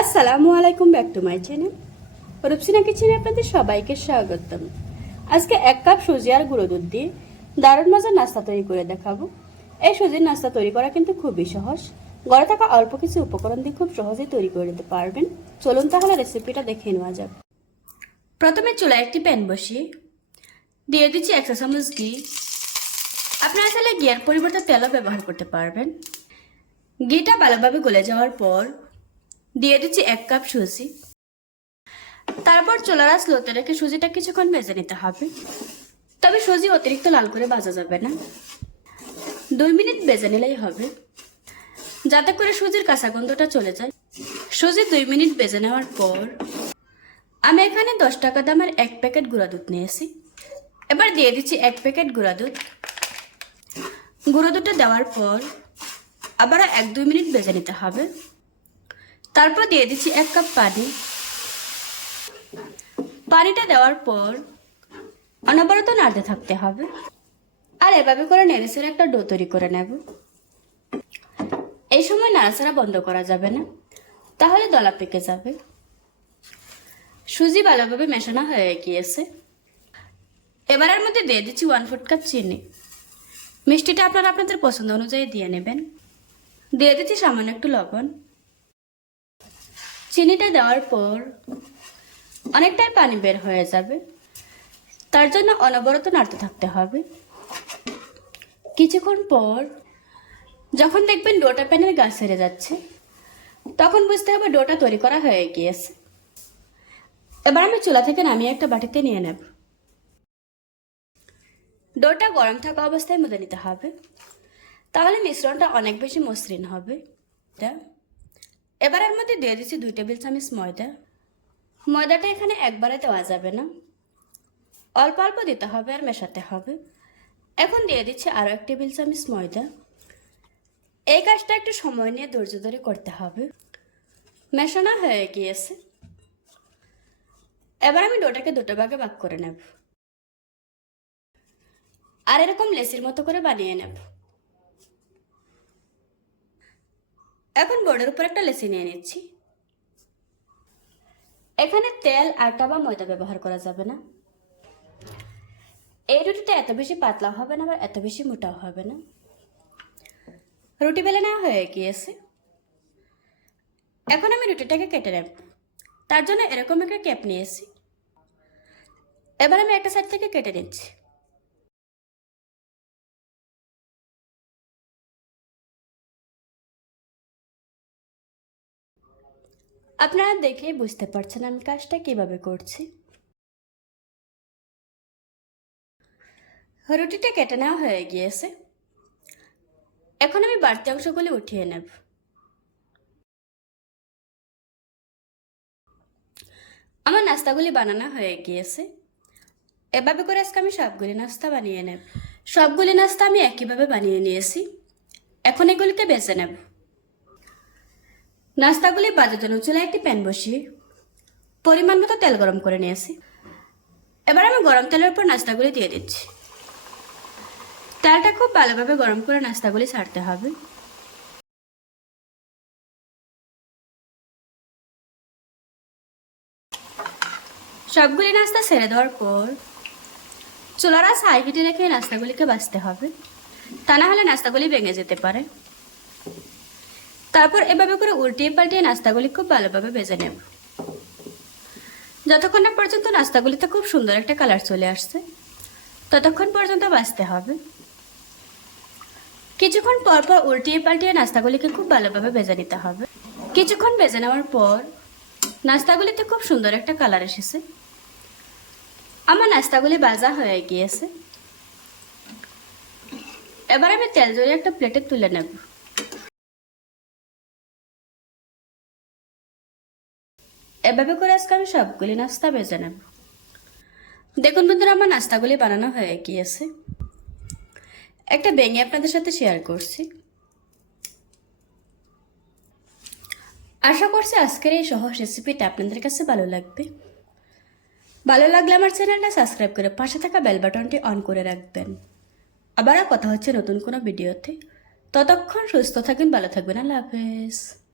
আসসালামু আলাইকুম, back to my channel. Rupsina কিচেনে আপনাদের সবাইকে স্বাগতম। আজকে এক কাপ সুজি আর গুঁড়ো দুধ দিয়ে দারুণ মজার নাস্তা তৈরি করে দেখাবো। এই সুজির নাস্তা তৈরি করা কিন্তু খুবই সহজ। ঘরে থাকা অল্প কিছু উপকরণ দিয়ে খুব সহজেই তৈরি করে নিতে পারবেন। চলুন তাহলে রেসিপিটা দেখে নেওয়া যাক। প্রথমে চুলায় একটি প্যান বসিয়ে দিয়ে দিচ্ছি একশো চামচ ঘি। আপনারা চাইলে ঘিয়ের পরিবর্তে তেলও ব্যবহার করতে পারবেন। ঘিটা ভালোভাবে গলে যাওয়ার পর দিয়ে দিচ্ছি এক কাপ সুজি। তারপর চোলারা স্লোতে রেখে সুজিটা কিছুক্ষণ ভেজে নিতে হবে। তবে সুজি অতিরিক্ত লাল করে ভাজা যাবে না। দুই মিনিট ভেজে নিলেই হবে। যাতে করে সুজির কাঁচা গন্ধটা চলে যায়। সুজি দুই মিনিট ভেজে নেওয়ার পর আমি এখানে দশ টাকা দামের এক প্যাকেট গুঁড়া দুধ নিয়েছি। এবার দিয়ে দিচ্ছি এক প্যাকেট গুঁড়া দুধ। গুঁড়ো দুধটা দেওয়ার পর আবারও এক দুই মিনিট ভেজে নিতে হবে। তারপর দিয়ে দিচ্ছি এক কাপ পানি। পানিটা দেওয়ার পর অনবরত নাড়তে থাকতে হবে। আর এভাবে করে নেড়েছেড়ে একটা ডো তৈরি করে নেব। এই সময় নাড়াচাড়া বন্ধ করা যাবে না। তাহলে দলা পেকে যাবে। সুজি ভালোভাবে মেশানো হয়ে গিয়েছে। এবারের মধ্যে দিয়ে দিচ্ছি ওয়ান ফোর্থ কাপ চিনি। মিষ্টিটা আপনারা আপনাদের পছন্দ অনুযায়ী দিয়ে নেবেন। দিয়ে দিচ্ছি সামান্য একটু লবণ। চিনিটা দেওয়ার পর অনেকটাই পানি বের হয়ে যাবে। তার জন্য অনবরত নাড়তে থাকতে হবে। কিছুক্ষণ পর যখন দেখবেন ডোটা প্যানের গাছ ছেড়ে যাচ্ছে, তখন বুঝতে হবে ডোটা তৈরি করা হয়ে গিয়েছে। এবার আমি চুলা থেকে নামিয়ে একটা বাটিতে নিয়ে নেব। ডোটা গরম থাকা অবস্থায় মধ্যে নিতে হবে। তাহলে মিশ্রণটা অনেক বেশি মসৃণ হবে। তা এবারের মধ্যে দিয়ে দিচ্ছি দুই টেবিল চামচ ময়দা। ময়দাটা এখানে একবারে দেওয়া যাবে না। অল্প অল্প দিতে হবে আর মেশাতে হবে। এখন দিয়ে দিচ্ছি আরও এক টেবিল চামচ ময়দা। এই কাজটা একটু সময় নিয়ে ধৈর্য ধরে করতে হবে। মেশানো হয়ে গিয়েছে। এবার আমি ডোটাকে দুটো ভাগে ভাগ করে নেব। আর এরকম লেসির মতো করে বানিয়ে নেব। এখন বোর্ডের উপর একটা লেসি নিয়ে নিচ্ছি। এখানে তেল আটা বা ময়দা ব্যবহার করা যাবে না। এই রুটিটা এত বেশি পাতলা হবে না আবার এত বেশি মোটাও হবে না। রুটি বেলে নেওয়া হয়ে গিয়েছে। এখন আমি রুটিটাকে কেটে নেব। তার জন্য এরকম একটা ক্যাপ নিয়েছি। এবার আমি একটা সাইড থেকে কেটে নিচ্ছি। আপনারা দেখেই বুঝতে পারছেন আমি কাজটা কীভাবে করছি। রুটিটা কেটে নেওয়া হয়ে গিয়েছে। এখন আমি বাড়তি অংশগুলি উঠিয়ে নেব। আমার নাস্তাগুলি বানানো হয়ে গিয়েছে। এভাবে করে আজকে আমি সবগুলি নাস্তা বানিয়ে নেব। সবগুলি নাস্তা আমি একইভাবে বানিয়ে নিয়েছি। এখন এগুলিকে বেছে নেব। নাস্তাগুলি বাজার জন্য চুলায় একটি প্যান বসিয়ে পরিমাণ মতো তেল গরম করে নিয়েছি। এবার আমি গরম তেলের উপর নাস্তাগুলি দিয়ে দিচ্ছি। তেলটা খুব ভালোভাবে গরম করে নাস্তাগুলি ছাড়তে হবে। সবগুলি নাস্তা ছেড়ে দেওয়ার পর চুলারা সাই হিটে রেখে নাস্তাগুলিকে বাঁচতে হবে। তা না হলে নাস্তাগুলি ভেঙে যেতে পারে। তারপর এভাবে করে উল্টিয়ে পাল্টিয়ে নাস্তাগুলি খুব ভালোভাবে ভেজে নেব। যতক্ষণ না পর্যন্ত নাস্তাগুলিতে খুব সুন্দর একটা কালার চলে আসছে, ততক্ষণ পর্যন্ত বাঁচতে হবে। কিছুক্ষণ পর পর উল্টিয়ে পাল্টিয়ে নাস্তাগুলিকে খুব ভালোভাবে ভেজে নিতে হবে। কিছুক্ষণ ভেজে নেওয়ার পর নাস্তাগুলিতে খুব সুন্দর একটা কালার এসেছে। আমার নাস্তাগুলি বাজা হয়ে গিয়েছে। এবার আমি তেল জড়িয়ে একটা প্লেটে তুলে নেব। এভাবে করে আজকে আমি সবগুলি নাস্তা ভেজে নেব। দেখুন বন্ধুরা, আমার নাস্তাগুলি বানানো হয়ে গিয়েছে। একটা ভেঙে আপনাদের সাথে শেয়ার করছি। আশা করছি আজকের এই সহজ রেসিপিটা আপনাদের কাছে ভালো লাগবে। ভালো লাগলে আমার চ্যানেলটা সাবস্ক্রাইব করে পাশে থাকা বেল বাটনটি অন করে রাখবেন। আবারও কথা হচ্ছে নতুন কোনো ভিডিওতে ততক্ষণ সুস্থ থাকবেন ভালো থাকবেন। আল্লাহ হাফেজ।